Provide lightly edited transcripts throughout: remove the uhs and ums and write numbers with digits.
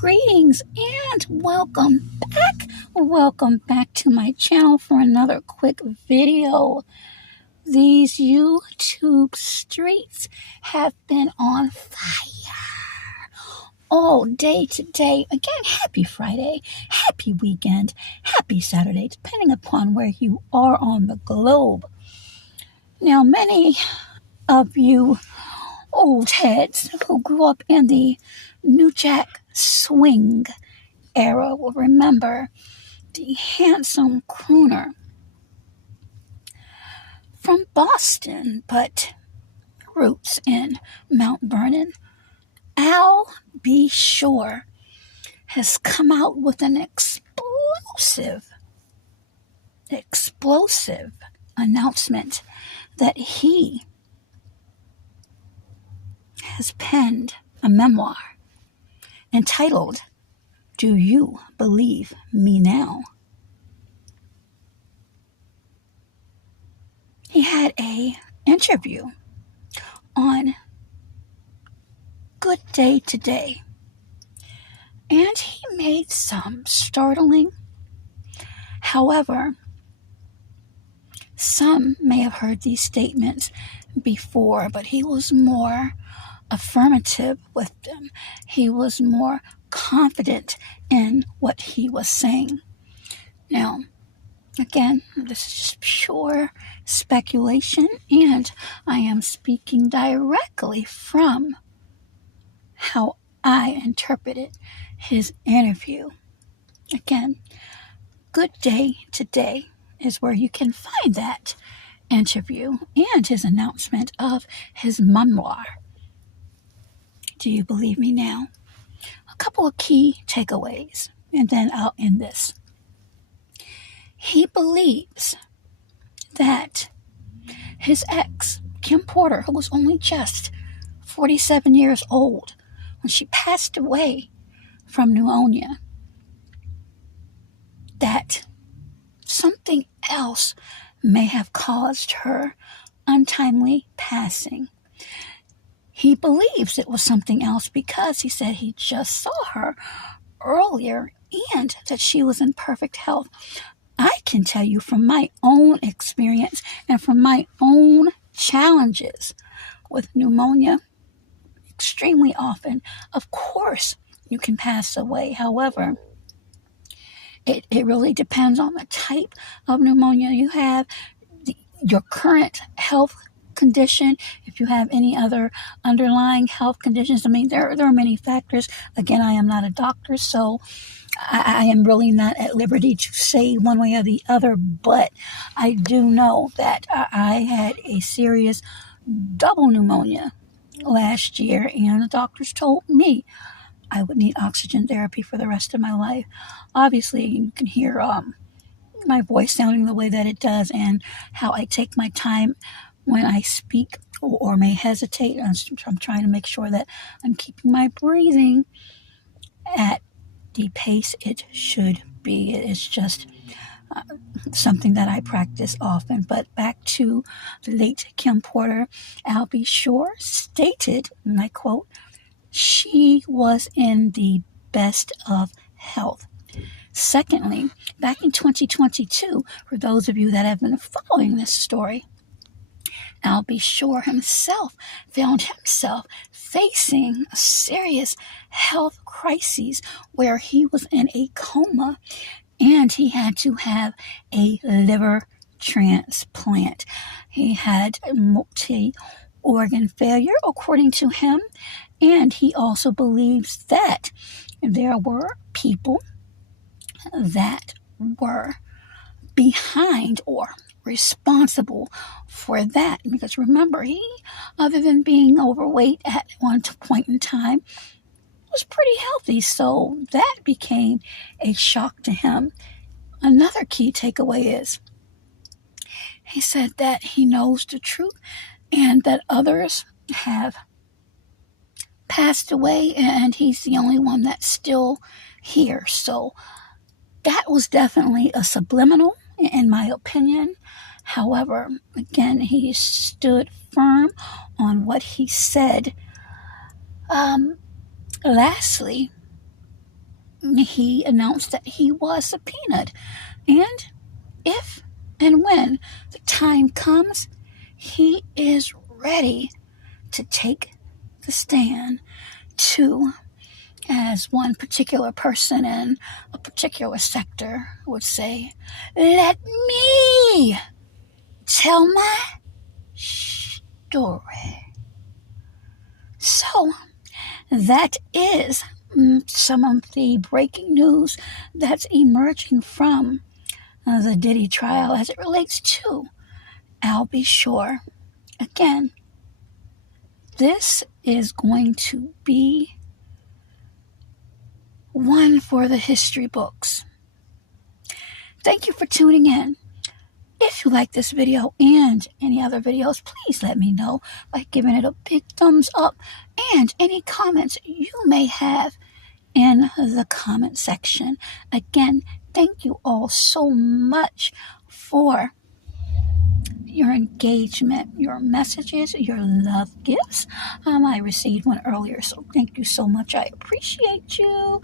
Greetings and welcome back. Welcome back to my channel for another quick video. These YouTube streets have been on fire all day today. Again, happy Friday, happy weekend, happy Saturday, depending upon where you are on the globe. Now, many of you old heads who grew up in the New Jack Swing era will remember the handsome crooner from Boston, but roots in Mount Vernon. Al B. Shore has come out with an explosive announcement that he has penned a memoir entitled, "Do You Believe Me Now?" He had an interview on Good Day Today, and he made some startling, however, some may have heard these statements before, but he was more affirmative with them. He was more confident in what he was saying. Now, again, this is just pure speculation, and I am speaking directly from how I interpreted his interview. Again, Good Day Today is where you can find that interview and his announcement of his memoir. Do you believe me now? A couple of key takeaways, and then I'll end this. He believes that his ex, Kim Porter, who was only just 47 years old when she passed away from pneumonia, that something else may have caused her untimely passing. He believes it was something else because he said he just saw her earlier and that she was in perfect health. I can tell you from my own experience and from my own challenges with pneumonia, extremely often, of course, you can pass away. However, it really depends on the type of pneumonia you have, your current health condition, if you have any other underlying health conditions. I mean, there are many factors. Again, I am not a doctor, so I am really not at liberty to say one way or the other, but I do know that I had a serious double pneumonia last year, and the doctors told me I would need oxygen therapy for the rest of my life. Obviously, you can hear my voice sounding the way that it does and how I take my time when I speak or may hesitate. I'm trying to make sure that I'm keeping my breathing at the pace it should be. It's just something that I practice often. But back to the late Kim Porter, Al B. Shore stated, and I quote, "She was in the best of health." Secondly, back in 2022, for those of you that have been following this story, Al B. Shore himself found himself facing a serious health crisis where he was in a coma and he had to have a liver transplant. He had multi-organ failure, according to him, and he also believes that there were people that were behind or responsible for that. Because remember, he, other than being overweight at one point in time, was pretty healthy. So that became a shock to him. Another key takeaway is he said that he knows the truth and that others have passed away and he's the only one that's still here. So that was definitely a subliminal, in my opinion. However, again, he stood firm on what he said. Lastly, he announced that he was subpoenaed. And if and when the time comes, he is ready to take the stand to, as one particular person in a particular sector would say, let me tell my story. So that is some of the breaking news that's emerging from the Diddy trial as it relates to Al B. Shore. Again, this is going to be one for the history books. Thank you for tuning in. If you like this video and any other videos, please let me know by giving it a big thumbs up and any comments you may have in the comment section. Again, thank you all so much for your engagement, your messages, your love gifts. I received one earlier, so thank you so much. I appreciate you.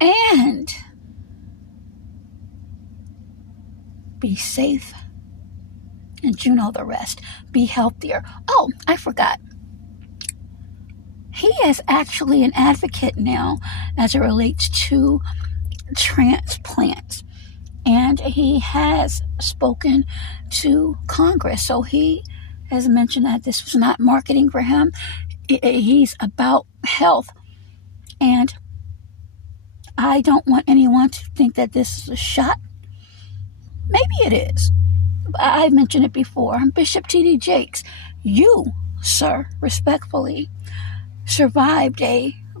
And be safe. And you know the rest. Be healthier. Oh, I forgot. He is actually an advocate now as it relates to transplants. And he has spoken to Congress. So he has mentioned that this was not marketing for him. He's about health. And I don't want anyone to think that this is a shot. Maybe it is. I mentioned it before. Bishop T.D. Jakes, you, sir, respectfully, survived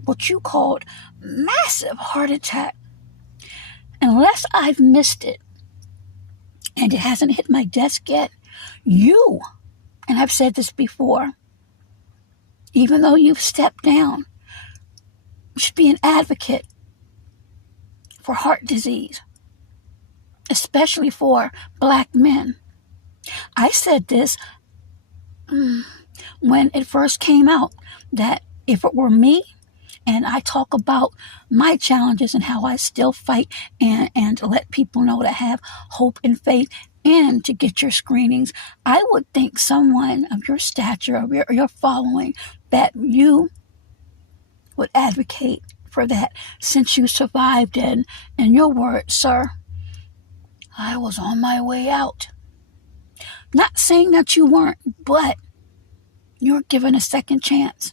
what you called massive heart attack. Unless I've missed it and it hasn't hit my desk yet, you, and I've said this before, even though you've stepped down, should be an advocate for heart disease, especially for black men. I said this when it first came out, that if it were me, and I talk about my challenges and how I still fight and let people know to have hope and faith and to get your screenings, I would think someone of your stature, of your following, that you would advocate for that, since you survived it. And your word, sir, I was on my way out. Not saying that you weren't, but you're given a second chance.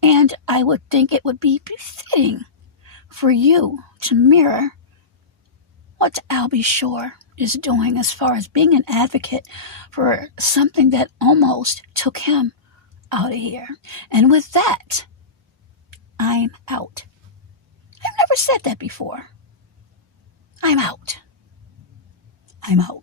And I would think it would be befitting for you to mirror what Al B. Shore is doing as far as being an advocate for something that almost took him out of here. And with that, I'm out. I've never said that before. I'm out. I'm out.